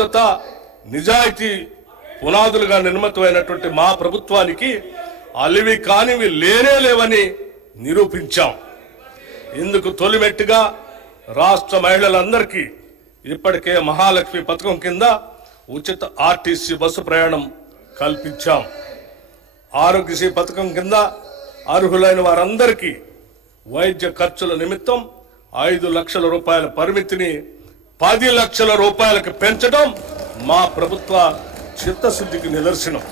నిబద్ధత నిజాయితీ పునాదులుగా నిర్మితమైనటువంటి మా ప్రభుత్వానికి అలివి కానివి లేవని నిరూపించాం. ఇందుకు తొలిమెట్టుగా రాష్ట్ర మహిళలందరికీ ఇప్పటికే మహాలక్ష్మి పథకం కింద ఉచిత ఆర్టీసీ బస్సు ప్రయాణం కల్పించాం. ఆరోగ్యశ్రీ పథకం కింద అర్హులైన వారందరికీ వైద్య ఖర్చుల నిమిత్తం 5 లక్షల రూపాయల పరిమితిని 10 లక్షల రూపాయలకు పెంచడం మా ప్రభుత్వ చిత్తశుద్ధికి నిదర్శనం.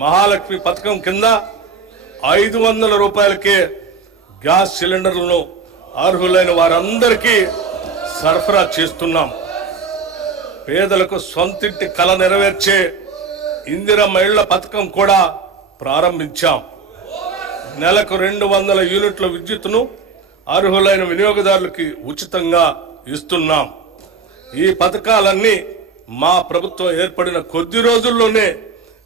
మహాలక్ష్మి పథకం కింద 500 రూపాయలకే గ్యాస్ సిలిండర్లను అర్హులైన వారందరికీ సరఫరా చేస్తున్నాం. పేదలకు సొంతింటి కల నెరవేర్చే ఇందిరమ్మ ఇళ్ల పథకం కూడా ప్రారంభించాం. నెలకు 200 యూనిట్ల విద్యుత్తును అర్హులైన వినియోగదారులకి ఉచితంగా ఇస్తున్నాం. ఈ పథకాలన్నీ మా ప్రభుత్వం ఏర్పడిన కొద్ది రోజుల్లోనే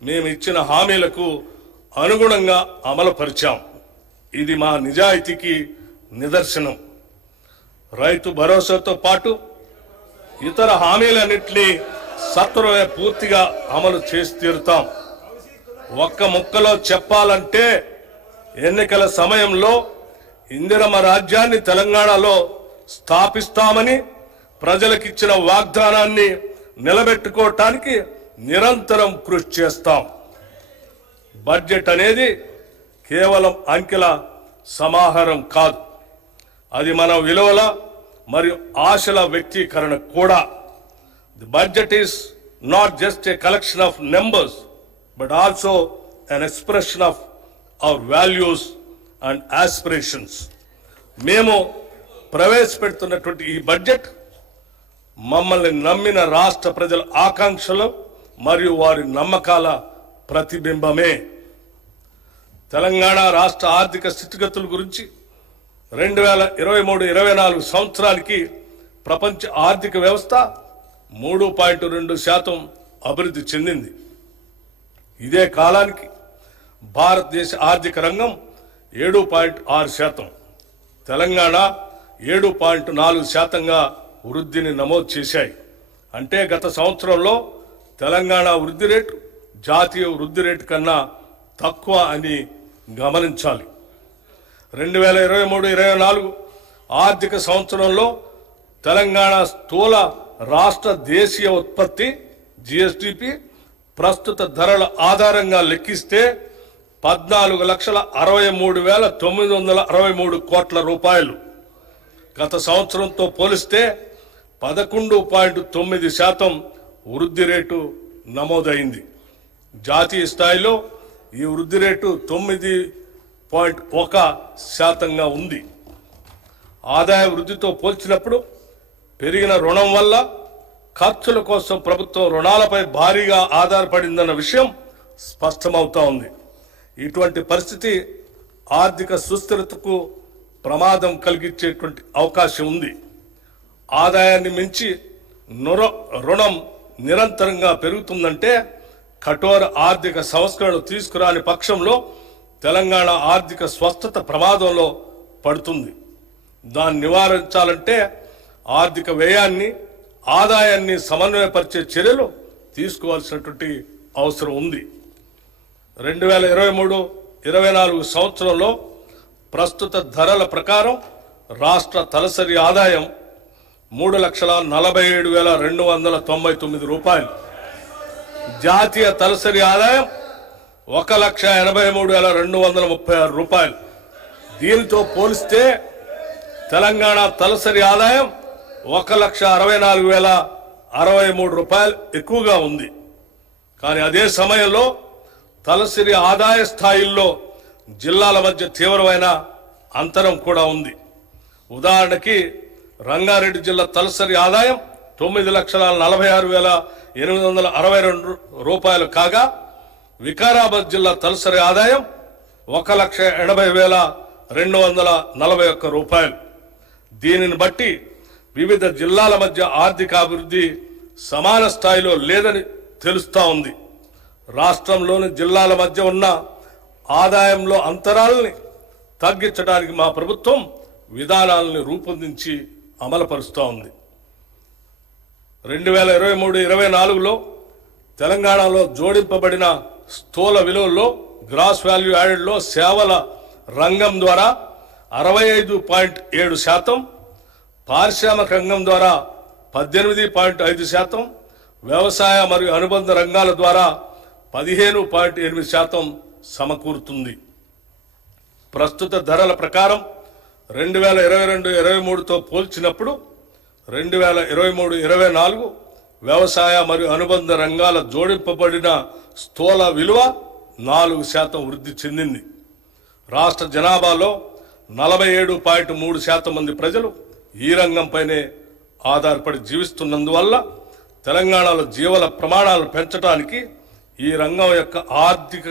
మేము ఇచ్చిన హామీలకు అనుగుణంగా అమలుపరిచాం. ఇది మా నిజాయితీకి నిదర్శనం. రైతు భరోసాతో పాటు ఇతర హామీలన్నింటినీ సత్వరమే పూర్తిగా అమలు చేసి తీరుతాం. ఒక్క ముక్కలో చెప్పాలంటే ఎన్నికల సమయంలో ఇందిరమ్మ రాజ్యాన్ని తెలంగాణలో స్థాపిస్తామని ప్రజలకిచ్చిన వాగ్దానాన్ని నిలబెట్టుకోవటానికి నిరంతరం కృషి చేస్తాం. బడ్జెట్ అనేది కేవలం అంకెల సమాహారం కాదు, అది మన విలువల మరియు ఆశల వ్యక్తీకరణ కూడా. The budget is not just a collection of numbers but also an expression of our values and aspirations. మేము ప్రవేశపెడుతున్నటువంటి ఈ బడ్జెట్ మమ్మల్ని నమ్మిన రాష్ట్ర ప్రజల ఆకాంక్షలు మరియు వారి నమ్మకాల ప్రతిబింబమే. తెలంగాణ రాష్ట్ర ఆర్థిక స్థితిగతుల గురించి 2023-24 సంవత్సరానికి ప్రపంచ ఆర్థిక వ్యవస్థ 3.2% అభివృద్ధి చెందింది. ఇదే కాలానికి భారతదేశ ఆర్థిక రంగం 7.6%, తెలంగాణ 7.4%గా వృద్ధిని నమోదు చేశాయి. అంటే గత సంవత్సరంలో తెలంగాణ వృద్ధి రేటు జాతీయ వృద్ధి రేటు కన్నా తక్కువ అని గమనించాలి. 2023-24 ఆర్థిక సంవత్సరంలో తెలంగాణ స్థూల రాష్ట్ర దేశీయ ఉత్పత్తి జిఎస్డిపి ప్రస్తుత ధరల ఆధారంగా లెక్కిస్తే 14,63,963 కోట్ల రూపాయలు. గత సంవత్సరంతో పోలిస్తే 11.9% వృద్ధి రేటు నమోదైంది. జాతీయ స్థాయిలో ఈ వృద్ధి రేటు 9.1%గా ఉంది. ఆదాయ వృద్ధితో పోల్చినప్పుడు పెరిగిన రుణం వల్ల ఖర్చుల కోసం ప్రభుత్వం రుణాలపై భారీగా ఆధారపడిందన్న విషయం స్పష్టమవుతా ఉంది. ఇటువంటి పరిస్థితి ఆర్థిక సుస్థిరతకు ప్రమాదం కలిగించేటువంటి అవకాశం ఉంది. ఆదాయాన్ని మించి రుణం నిరంతరంగా పెరుగుతుందంటే కఠోర ఆర్థిక సంస్కరణలు తీసుకురాని పక్షంలో తెలంగాణ ఆర్థిక స్వస్థత ప్రమాదంలో పడుతుంది. దాన్ని నివారించాలంటే ఆర్థిక వ్యయాన్ని ఆదాయాన్ని సమన్వయపరిచే చర్యలు తీసుకోవాల్సినటువంటి అవసరం ఉంది. 2023-24 సంవత్సరంలో ప్రస్తుత ధరల ప్రకారం రాష్ట్ర తలసరి ఆదాయం 3,47,299 రూపాయలు, జాతీయ తలసరి ఆదాయం 1,83,236 రూపాయలు. దీనితో పోలిస్తే తెలంగాణ తలసరి ఆదాయం 1,64,063 రూపాయలు ఎక్కువగా ఉంది. కానీ అదే సమయంలో తలసరి ఆదాయ స్థాయిల్లో జిల్లాల మధ్య తీవ్రమైన అంతరం కూడా ఉంది. ఉదాహరణకి రంగారెడ్డి జిల్లా తలసరి ఆదాయం 9,46,862 రూపాయలు కాగా వికారాబాద్ జిల్లా తలసరి ఆదాయం 1,80,241 రూపాయలు. దీనిని బట్టి వివిధ జిల్లాల మధ్య ఆర్థికాభివృద్ధి సమాన స్థాయిలో లేదని తెలుస్తా ఉంది. రాష్ట్రంలోని జిల్లాల మధ్య ఉన్న ఆదాయంలో అంతరాలని తగ్గించడానికి మా ప్రభుత్వం విధానాలను రూపొందించి అమలుపరుస్తూ ఉంది. 2023-24లో తెలంగాణలో జోడింపబడిన స్థూల విలువల్లో గ్రాస్ వాల్యూ యాడెడ్లో సేవల రంగం ద్వారా 65.7%, పారిశ్రామిక రంగం ద్వారా 18.5%, వ్యవసాయ మరియు అనుబంధ రంగాల ద్వారా 15.8% సమకూరుతుంది. ప్రస్తుత ధరల ప్రకారం 2022-23తో పోల్చినప్పుడు 2023-24 వ్యవసాయ మరియు అనుబంధ రంగాల జోడింపబడిన స్థూల విలువ 4% వృద్ధి చెందింది. రాష్ట్ర జనాభాలో 47.3% మంది ప్రజలు ఈ రంగంపైనే ఆధారపడి జీవిస్తున్నందువల్ల తెలంగాణలో జీవన ప్రమాణాలు పెంచడానికి ఈ రంగం యొక్క ఆర్థిక